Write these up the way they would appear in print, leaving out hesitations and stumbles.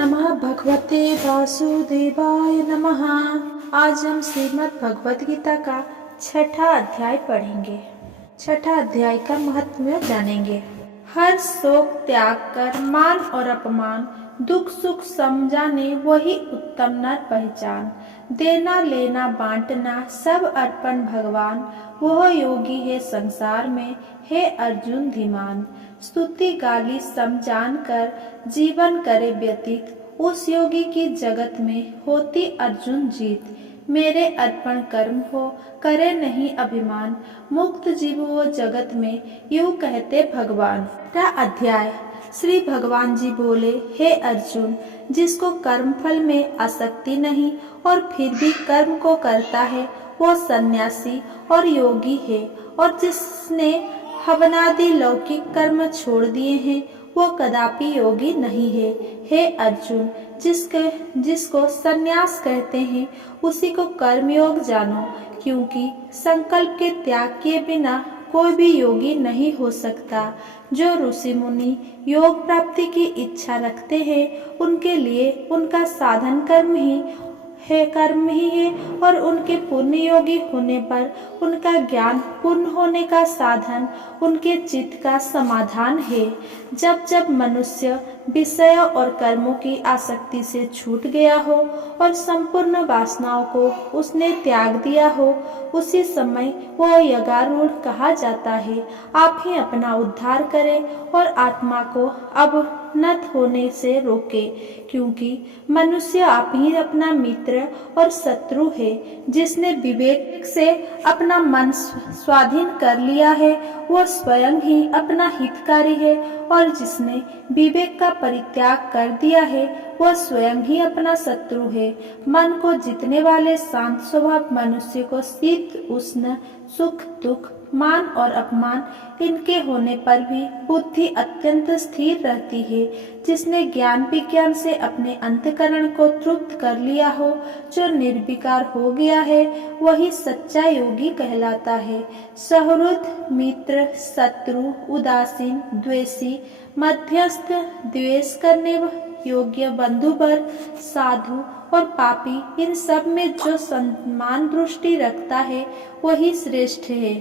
नमः भगवते वासुदेवाय नमः। आज हम श्रीमद् भगवद गीता का छठा अध्याय पढ़ेंगे। छठा अध्याय का महत्व जानेंगे। हर शोक त्याग कर मान और अपमान, दुख सुख समझाने वही उत्तम नर पहचान। देना लेना बांटना सब अर्पण भगवान, वह योगी है संसार में है अर्जुन धीमान। स्तुति गाली समझान कर जीवन करे व्यतीत, उस योगी की जगत में होती अर्जुन जीत। मेरे अर्पण कर्म हो करे नहीं अभिमान, मुक्त जीव वो जगत में यूं कहते भगवान। अध्याय श्री भगवान जी बोले, हे अर्जुन, जिसको कर्म फल में आसक्ति नहीं और फिर भी कर्म को करता है वो सन्यासी और योगी है, और जिसने हवनादि लौकिक कर्म छोड़ दिए हैं वो कदापि योगी नहीं है। हे अर्जुन, जिसको सन्यास कहते हैं उसी को कर्मयोग जानो, क्योंकि संकल्प के त्याग किए बिना कोई भी योगी नहीं हो सकता। जो ऋषि मुनि योग प्राप्ति की इच्छा रखते हैं उनके लिए उनका साधन कर्म ही है और उनके पूर्ण योगी होने पर उनका ज्ञान पूर्ण होने का साधन उनके चित्त का समाधान है। जब जब मनुष्य विषय और कर्मों की आसक्ति से छूट गया हो और संपूर्ण वासनाओं को उसने त्याग दिया हो, उसी समय वो यज्ञारूढ़ कहा जाता है। आप ही अपना उद्धार करें और आत्मा को अवनत होने से रोके, क्योंकि मनुष्य आप ही अपना मित्र और शत्रु है। जिसने विवेक से अपना मन स्वाधीन कर लिया है वह स्वयं ही अपना हितकारी है, और जिसने विवेक का परित्याग कर दिया है वह स्वयं ही अपना शत्रु है। मन को जीतने वाले शांत स्वभाव मनुष्य को शीत उष्ण सुख दुख मान और अपमान इनके होने पर भी बुद्धि अत्यंत स्थिर रहती है। जिसने ज्ञान विज्ञान से अपने अंतःकरण को तृप्त कर लिया हो, जो निर्विकार हो गया है, वही सच्चा योगी कहलाता है। सहृद मित्र शत्रु उदासीन द्वेषी मध्यस्थ द्वेष करने योग्य बंधुवर साधु और पापी, इन सब में जो समान दृष्टि रखता है वही श्रेष्ठ है।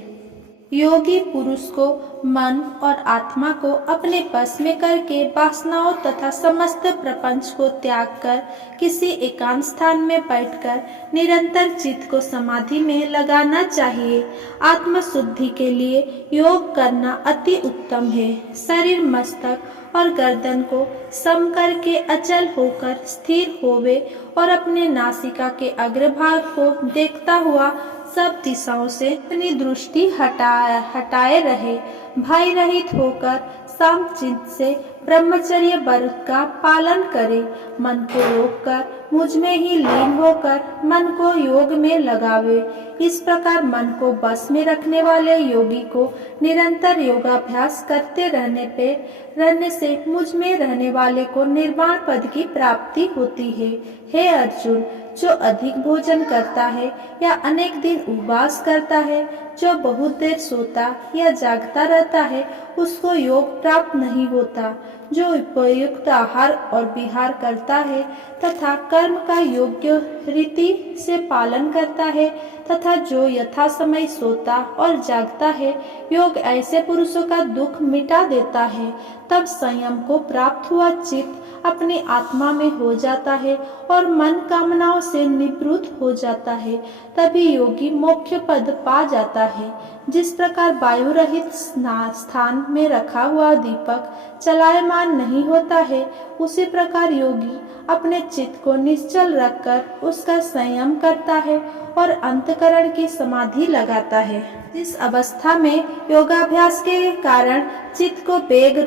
योगी पुरुष को मन और आत्मा को अपने बस में करके वासनाओं तथा समस्त प्रपंच को त्याग कर किसी एकांत स्थान में बैठकर निरंतर चित्त को समाधि में लगाना चाहिए। आत्म शुद्धि के लिए योग करना अति उत्तम है। शरीर मस्तक और गर्दन को सम करके अचल होकर स्थिर होवे और अपने नासिका के अग्रभाग को देखता हुआ सब दिशाओं से अपनी दृष्टि हटाए रहे। भय रहित होकर शांत चित्त से ब्रह्मचर्य वर्ग का पालन करे। मन को रोककर मुझ में ही लीन होकर मन को योग में लगावे। इस प्रकार मन को बस में रखने वाले योगी को निरंतर योगाभ्यास करते रहने से मुझ में रहने वाले को निर्वाण पद की प्राप्ति होती है। हे अर्जुन, जो अधिक भोजन करता है या अनेक दिन उपवास करता है, जो बहुत देर सोता या जागता रहता है, उसको योग प्राप्त नहीं होता। जो उपयुक्त आहार और विहार करता है तथा कर्म का योग्य रीति से पालन करता है तथा जो यथा समय सोता और जागता है, योग ऐसे पुरुषों का दुख मिटा देता है। तब संयम को प्राप्त हुआ चित्त अपनी आत्मा में हो जाता है और मन कामनाओं से निवृत्त हो जाता है। तभी योगी मोक्ष पद पा जाता है। जिस प्रकार वायु रहित स्थान में रखा हुआ दीपक चलायमान नहीं होता है, उसी प्रकार योगी अपने चित्त को निश्चल रखकर उसका संयम करता है और अंतःकरण की समाधि लगाता है। जिस अवस्था में योगाभ्यास के कारण चित्त को वेग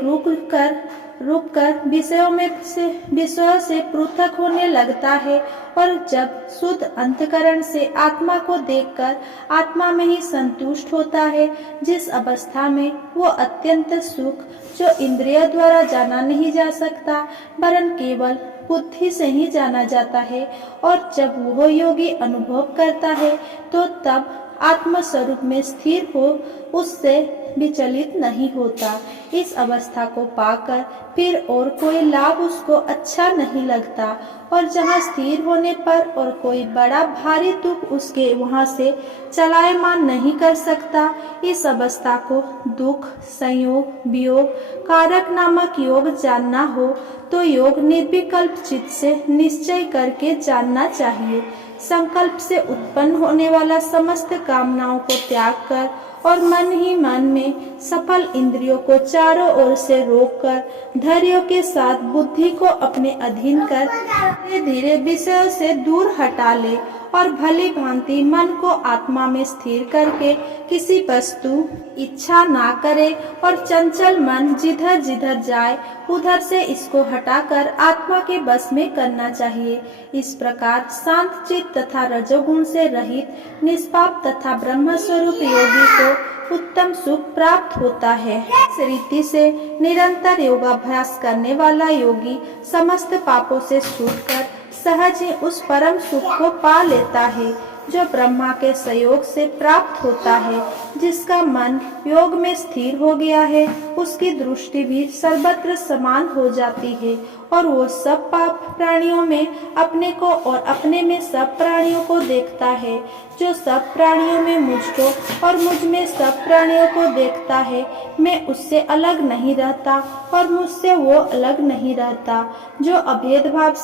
रुककर विषयों से पृथक होने लगता है, और जब शुद्ध अंतःकरण से आत्मा को देखकर आत्मा में ही संतुष्ट होता है, जिस अवस्था में वो अत्यंत सुख जो इंद्रिय द्वारा जाना नहीं जा सकता वरन केवल बुद्धि से ही जाना जाता है, और जब वह योगी अनुभव करता है तो तब आत्म स्वरूप में स्थिर हो उससे विचलित नहीं होता। इस अवस्था को पाकर फिर और कोई लाभ उसको अच्छा नहीं लगता और जहाँ स्थिर होने पर और कोई बड़ा भारी दुख उसके वहाँ से चलायमान नहीं कर सकता। इस अवस्था को दुख, संयोग, वियोग कारक नामक योग जानना हो तो योग निर्विकल्प चित्त से निश्चय करके जानना चाहिए। संकल्प से उत्पन्न होने वाला समस्त कामनाओं को त्याग कर और मन ही मन में सफल इंद्रियों को चारों ओर से रोककर धैर्य के साथ बुद्धि को अपने अधीन कर धीरे धीरे विषयों से दूर हटा ले और भली भांति मन को आत्मा में स्थिर करके किसी वस्तु इच्छा ना करे और चंचल मन जिधर जिधर जाए उधर से इसको हटाकर आत्मा के बस में करना चाहिए। इस प्रकार शांत चित्त तथा रजोगुण से रहित निष्पाप तथा ब्रह्म स्वरूप योगी को उत्तम सुख प्राप्त होता है। इस रीति से निरंतर योगाभ्यास करने वाला योगी समस्त पापों से छूटकर सहज ही उस परम सुख को पा लेता है जो ब्रह्मा के सहयोग से प्राप्त होता है। जिसका मन योग में स्थिर हो गया है उसकी दृष्टि भी सर्वत्र समान हो जाती है और वो सब पाप प्राणियों में अपने को और अपने में सब प्राणियों को देखता है। जो सब प्राणियों में मुझको और मुझ में सब प्राणियों को देखता है, मैं उससे अलग नहीं रहता और मुझसे वो अलग नहीं रहता। जो अभेद भाव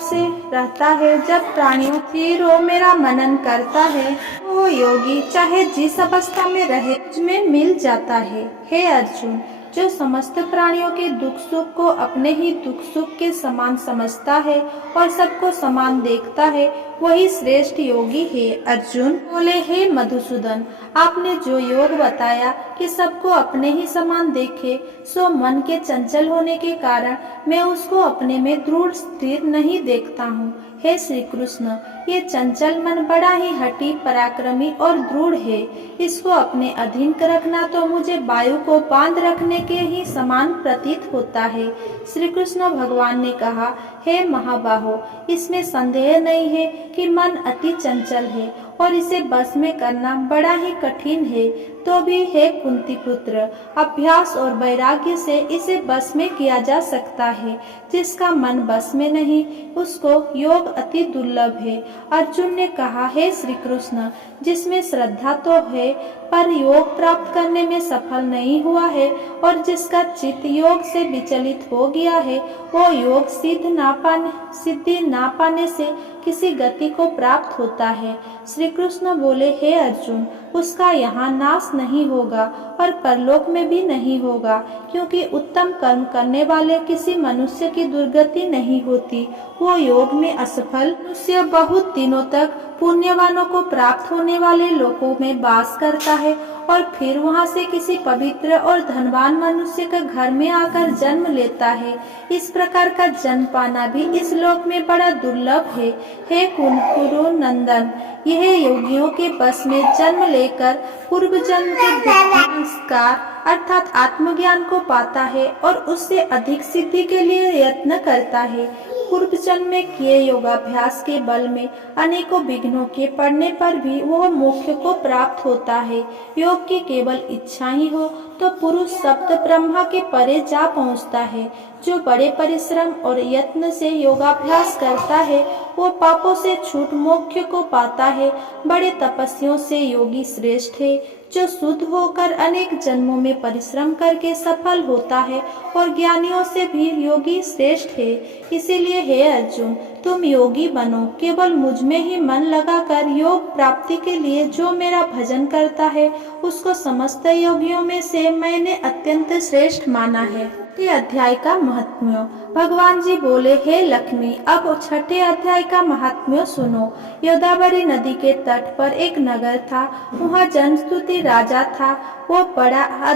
से रहता है जब प्राणियों की रो मेरा मनन करता है वो योगी चाहे जिस अवस्था में रहे उसमें मिल जाता है। हे अर्जुन, जो समस्त प्राणियों के दुख सुख को अपने ही दुख सुख के समान समझता है और सबको समान देखता है वही श्रेष्ठ योगी है। अर्जुन बोले, हे मधुसूदन, आपने जो योग बताया कि सबको अपने ही समान देखे सो मन के चंचल होने के कारण मैं उसको अपने में दृढ़ स्थिर नहीं देखता हूँ। हे श्री कृष्ण, ये चंचल मन बड़ा ही हठी, पराक्रमी और दृढ़ है। इसको अपने अधीन रखना तो मुझे वायु को बांध रखने के ही समान प्रतीत होता है। श्री कृष्ण भगवान ने कहा, हे महाबाहो, इसमें संदेह नहीं है कि मन अति चंचल है और इसे बस में करना बड़ा ही कठिन है। तो भी हे कुंती पुत्र, अभ्यास और वैराग्य से इसे बस में किया जा सकता है। जिसका मन बस में नहीं उसको योग अति दुर्लभ है। अर्जुन ने कहा, हे श्री कृष्ण, जिसमें श्रद्धा तो है पर योग प्राप्त करने में सफल नहीं हुआ है और जिसका चित्त योग से विचलित हो गया है वो योग सिद्धि ना पाने से किसी गति को प्राप्त होता है। श्री कृष्ण बोले, हे अर्जुन, उसका यहाँ नाश नहीं होगा और परलोक में भी नहीं होगा, क्योंकि उत्तम कर्म करने वाले किसी मनुष्य की दुर्गति नहीं होती। वो योग में असफल मनुष्य बहुत दिनों तक पुण्यवानों को प्राप्त होने वाले लोकों में वास करता है और फिर वहां से किसी पवित्र और धनवान मनुष्य के घर में आकर जन्म लेता है। इस प्रकार का जन्म पाना भी इस लोक में बड़ा दुर्लभ है। हे कुरु नंदन, यह योगियों के बस में जन्म लेकर पूर्व जन्म के संस्कार अर्थात आत्मज्ञान को पाता है और उससे अधिक सिद्धि के लिए यत्न करता है। पूर्व जन्म में किए योगाभ्यास के बल में अनेकों विघ्नों के पड़ने पर भी वह मोक्ष को प्राप्त होता है। योग की केवल इच्छा ही हो तो पुरुष सप्त ब्रह्मा के परे जा पहुंचता है। जो बड़े परिश्रम और यत्न से योगाभ्यास करता है वो पापों से छूट मोक्ष को पाता है। बड़े तपस्वियों से योगी श्रेष्ठ है। जो शुद्ध होकर अनेक जन्मों में परिश्रम करके सफल होता है और ज्ञानियों से भी योगी श्रेष्ठ है। इसीलिए हे अर्जुन, तुम योगी बनो। केवल मुझ में ही मन लगाकर योग प्राप्ति के लिए जो मेरा भजन करता है उसको समस्त योगियों में से मैंने अत्यंत श्रेष्ठ माना है। छठे अध्याय का महात्म्य। भगवान जी बोले, हे लक्ष्मी, अब छठे अध्याय का महात्म्य सुनो। गोदावरी नदी के तट पर एक नगर था। वहाँ जनस्तुति राजा था। वो बड़ा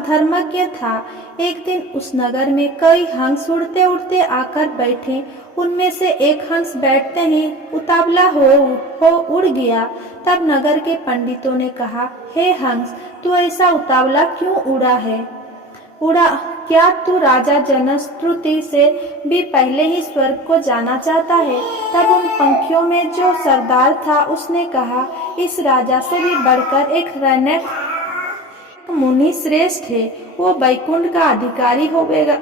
धर्मज्ञ था। एक दिन उस नगर में कई हंस उड़ते उड़ते आकर बैठे। उनमें से एक हंस बैठते ही उतावला हो उड़ गया। तब नगर के पंडितों ने कहा, हे हंस, तू ऐसा उतावला क्यों उड़ा है? उड़ा क्या तू राजा जनश्रुति से भी पहले ही स्वर्ग को जाना चाहता है? तब उन पंखियों में जो सरदार था उसने कहा, इस राजा से भी बढ़कर एक रनक मुनि श्रेष्ठ है, वो बैकुंठ का अधिकारी होवेगा।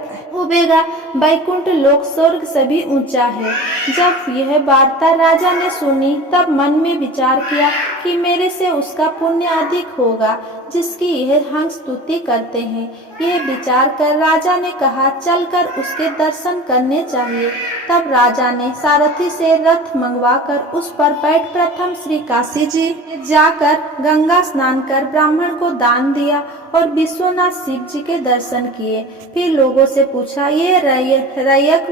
बैकुंठ लोक स्वर्ग से भी ऊंचा है। जब यह वार्ता राजा ने सुनी तब मन में विचार किया कि मेरे से उसका पुण्य अधिक होगा जिसकी यह हंस स्तुति करते हैं। यह विचार कर राजा ने कहा, चलकर उसके दर्शन करने चाहिए। तब राजा ने सारथी से रथ मंगवाकर उस पर बैठ प्रथम श्री काशी जी जाकर गंगा स्नान कर ब्राह्मण को दान दिया और विश्वनाथ शिव जी के दर्शन किए। फिर लोगों से पूछा, ये रयक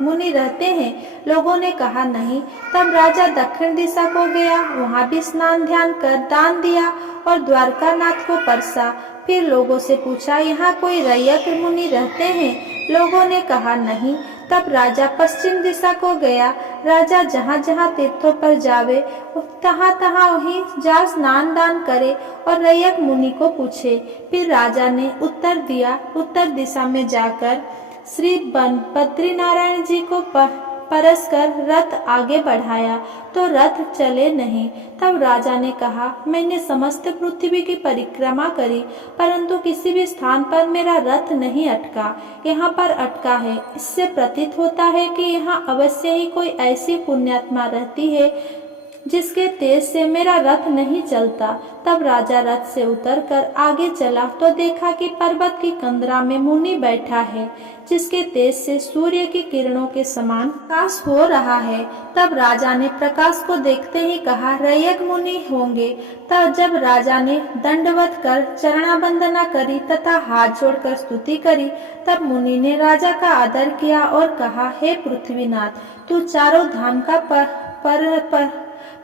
मुनि रहते हैं? लोगों ने कहा नहीं। तब राजा दक्षिण दिशा को गया, वहाँ भी स्नान ध्यान कर दान दिया और द्वारकानाथ को परसा। फिर लोगों से पूछा, यहाँ कोई रयक मुनि रहते हैं? लोगों ने कहा नहीं। तब राजा पश्चिम दिशा को गया। राजा जहाँ जहाँ तीर्थों पर जावे तहाँ तहाँ वहीं जा स्नान दान करे और रयक मुनि को पूछे। फिर राजा ने उत्तर दिया। उत्तर दिशा में जाकर श्री बद्रीनारायण जी को परस कर रथ आगे बढ़ाया तो रथ चले नहीं। तब राजा ने कहा, मैंने समस्त पृथ्वी की परिक्रमा करी परंतु किसी भी स्थान पर मेरा रथ नहीं अटका। यहाँ पर अटका है। इससे प्रतीत होता है कि यहाँ अवश्य ही कोई ऐसी पुण्यात्मा रहती है जिसके तेज से मेरा रथ नहीं चलता। तब राजा रथ से उतरकर आगे चला तो देखा कि पर्वत की कंदरा में मुनि बैठा है जिसके तेज से सूर्य की किरणों के समान प्रकाश हो रहा है। तब राजा ने प्रकाश को देखते ही कहा, रयक मुनि होंगे। तब जब राजा ने दंडवत कर चरणावंदना करी तथा हाथ जोड़कर स्तुति करी तब मुनि ने राजा का आदर किया और कहा, हे पृथ्वीनाथ, तू चारों धाम का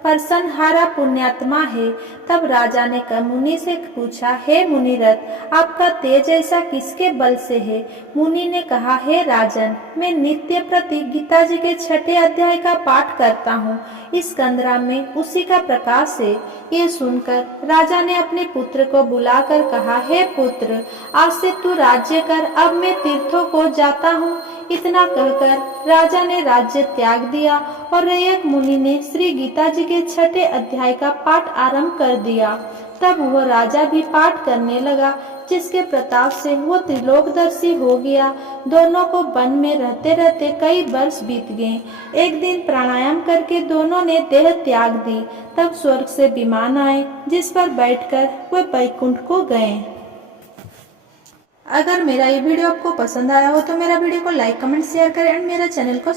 परसनहारा पुण्यात्मा है। तब राजा ने मुनि से पूछा, हे मुनिरथ, आपका तेज ऐसा किसके बल से है? मुनि ने कहा, हे राजन, मैं नित्य प्रति गीता जी के 6 अध्याय का पाठ करता हूँ। इस कंदरा में उसी का प्रकाश है। ये सुनकर राजा ने अपने पुत्र को बुलाकर कहा, हे पुत्र, आज से तू राज्य कर, अब मैं तीर्थों को जाता हूँ। इतना कहकर राजा ने राज्य त्याग दिया और रयक मुनि ने श्री गीता जी के 6 अध्याय का पाठ आरंभ कर दिया। तब वह राजा भी पाठ करने लगा जिसके प्रताप से वो त्रिलोकदर्शी हो गया। दोनों को वन में रहते रहते कई वर्ष बीत गए। एक दिन प्राणायाम करके दोनों ने देह त्याग दी। तब स्वर्ग से विमान आए जिस पर बैठकर वे बैकुंठ को गए। अगर मेरा ये वीडियो आपको पसंद आया हो तो मेरा वीडियो को लाइक कमेंट शेयर करें और मेरा चैनल को